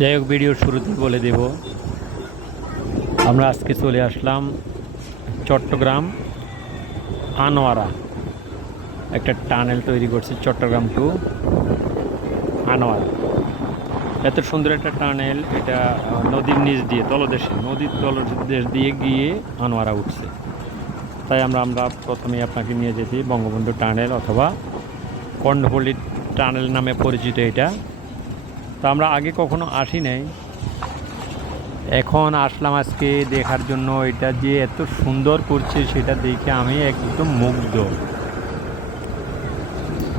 যাই হোক ভিডিওর শুরুতে বলে দেব। আমরা আজকে চলে আসলাম চট্টগ্রাম আনোয়ারা। একটা টানেল তৈরি করছে চট্টগ্রাম টু আনোয়ারা। এত সুন্দর একটা টানেল, এটা নদীর নিচ দিয়ে, তলদেশে, নদীর তলদেশ দিয়ে গিয়ে আনোয়ারা উঠছে। তাই আমরা আমরা প্রথমেই আপনাকে নিয়ে যেতে বঙ্গবন্ধু টানেল অথবা কর্ণপল্লী টানেল নামে পরিচিত এটা। তো আমরা আগে কখনো আসি নাই। এখন আসলাম আজকে দেখার জন্য। এটা যে এত সুন্দর করছে সেটা দেখে আমি একদম মুগ্ধ।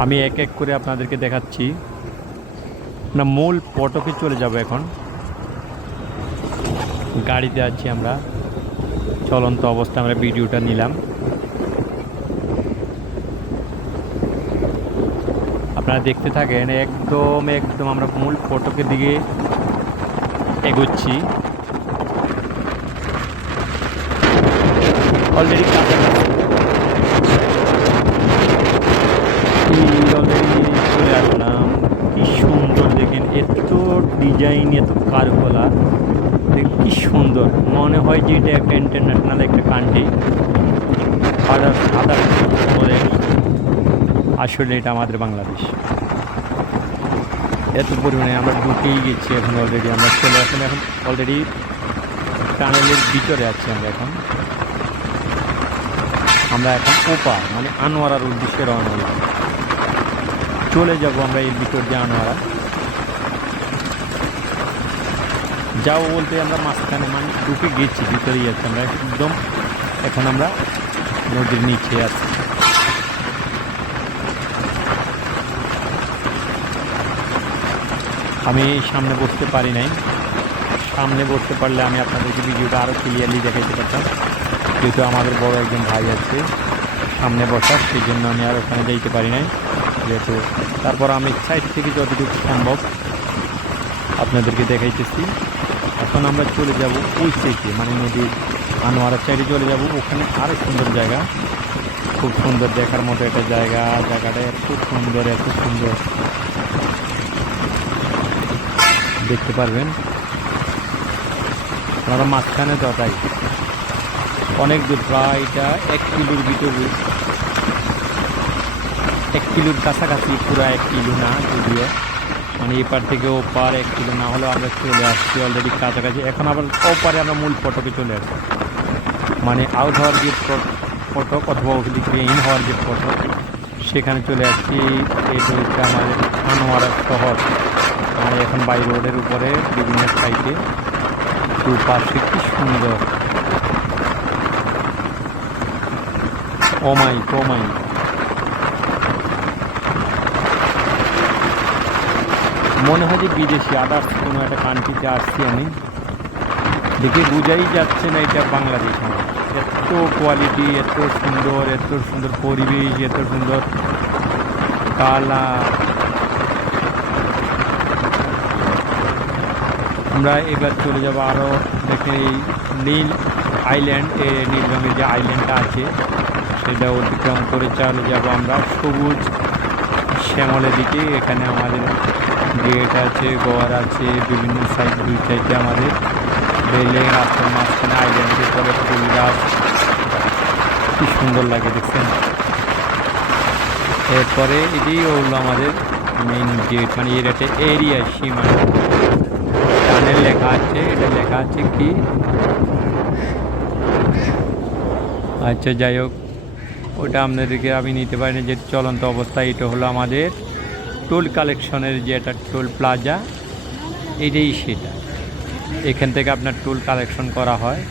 আমি এক এক করে আপনাদেরকে দেখাচ্ছি। না মূল পটকে চলে যাব এখন। গাড়িতে আছি আমরা। চলন্ত অবস্থা আমরা ভিডিওটা নিলাম। আপনারা দেখতে থাকেন, একদম একদম আমরা মূল ফটকের দিকে এগোচ্ছি। অলরেডি চলে আসলাম। কি সুন্দর দেখেন, এত ডিজাইন এত কারুকলা। কি সুন্দর। মনে হয় যে এটা একটা ইন্টারন্যাশনাল একটা কান্ট্রি আদার্স আদার্স আসলে এটা আমাদের বাংলাদেশ। এত পরিমাণে আমরা ঢুকেই গেছি এখন অলরেডি আমরা চলে আসলাম এখন অলরেডি টানেলের ভিতরে আছি আমরা এখন। আমরা এখন ওপা মানে আনোয়ারার উদ্দেশ্যে রওনা হলাম। চলে যাব আমরা এর ভিতর দিয়ে আনোয়ারা। যাও বলতে আমরা মাঝখানে মানে ঢুকে গেছি, ভিতরেই আছি আমরা। একদম এখন আমরা নদীর নিচে আছি। আমি সামনে বসতে পারি নাই। সামনে বসতে পারলে আমি আপনাদেরকে ভিডিওটা আরও ক্লিয়ারলি দেখাইতে পারতাম। যেহেতু আমাদের বড় একজন ভাই আছে, সামনে বসার সেই জন্য আমি আর ওখানে যাইতে পারি নাই, যেহেতু তারপর আমি সাইড থেকে যতটুকু সম্ভব আপনাদেরকে দেখাইতেছি। এখন আমরা চলে যাব ওই সাইডে মানে নদীর আনোয়ারার সাইডে চলে যাব। ওখানে আরও সুন্দর জায়গা, খুব সুন্দর দেখার মতো একটা জায়গা। জায়গাটা এত সুন্দর এত সুন্দর। দেখতে পারবেন। আপনারা মাঝখানে তাই অনেক দূর, প্রায় এটা এক কিলোর ভিতরে। এক কিলোর কাছাকাছি, পুরো এক কিলো না যদিও। মানে এপার থেকে ওপার এক কিলো না হলেও আমরা চলে আসছি অলরেডি কাছাকাছি। এখন আবার ওপারে আমরা মূল ফটকে চলে আসছি। মানে আউট হওয়ার যে ফট- ফটক অথবা ওদিকে ইন হওয়ার যে ফটক, সেখানে চলে আসছি। এটা হচ্ছে আমাদের আনোয়ারা শহর। এখন বাই রোডের উপরে বিভিন্ন সাইডে দুপাশে কি সুন্দর। ওমাই ওমাই মনে হয় যে বিদেশি আদার্স কোনো একটা কান্ট্রিতে আসছি আমি। দেখে বোঝাই যাচ্ছে না এটা বাংলাদেশ আমার এত কোয়ালিটি এত সুন্দর এত সুন্দর পরিবেশ, এত সুন্দর কালা আমরা এবার চলে যাব আরও দেখে এই নীল আইল্যান্ড এ নীল রঙের যে আইল্যান্ডটা আছে, সেটা অতিক্রম করে চলে যাব আমরা সবুজ শ্যামলের দিকে। এখানে আমাদের গেট আছে গোয়ার আছে, বিভিন্ন সাইড দুই সাইডে আমাদের রেলিং রাস্তার মাঝখানে আইল্যান্ডের পরে ফুল গাছ। কি সুন্দর লাগে, দেখছেন? এরপরে এটি হলো আমাদের মেইন গেট মানে এর একটা এরিয়া সীমানা। টানেল লেখা আছে, এটা লেখা আছে কি? আচ্ছা যাই হোক, ওটা আপনাদেরকে আমি নিতে পারি না যে চলন্ত অবস্থায় এটা হলো আমাদের টোল কালেকশনের যে একটা টোল প্লাজা, এটাই সেটা। এখান থেকে আপনার টোল কালেকশন করা হয়।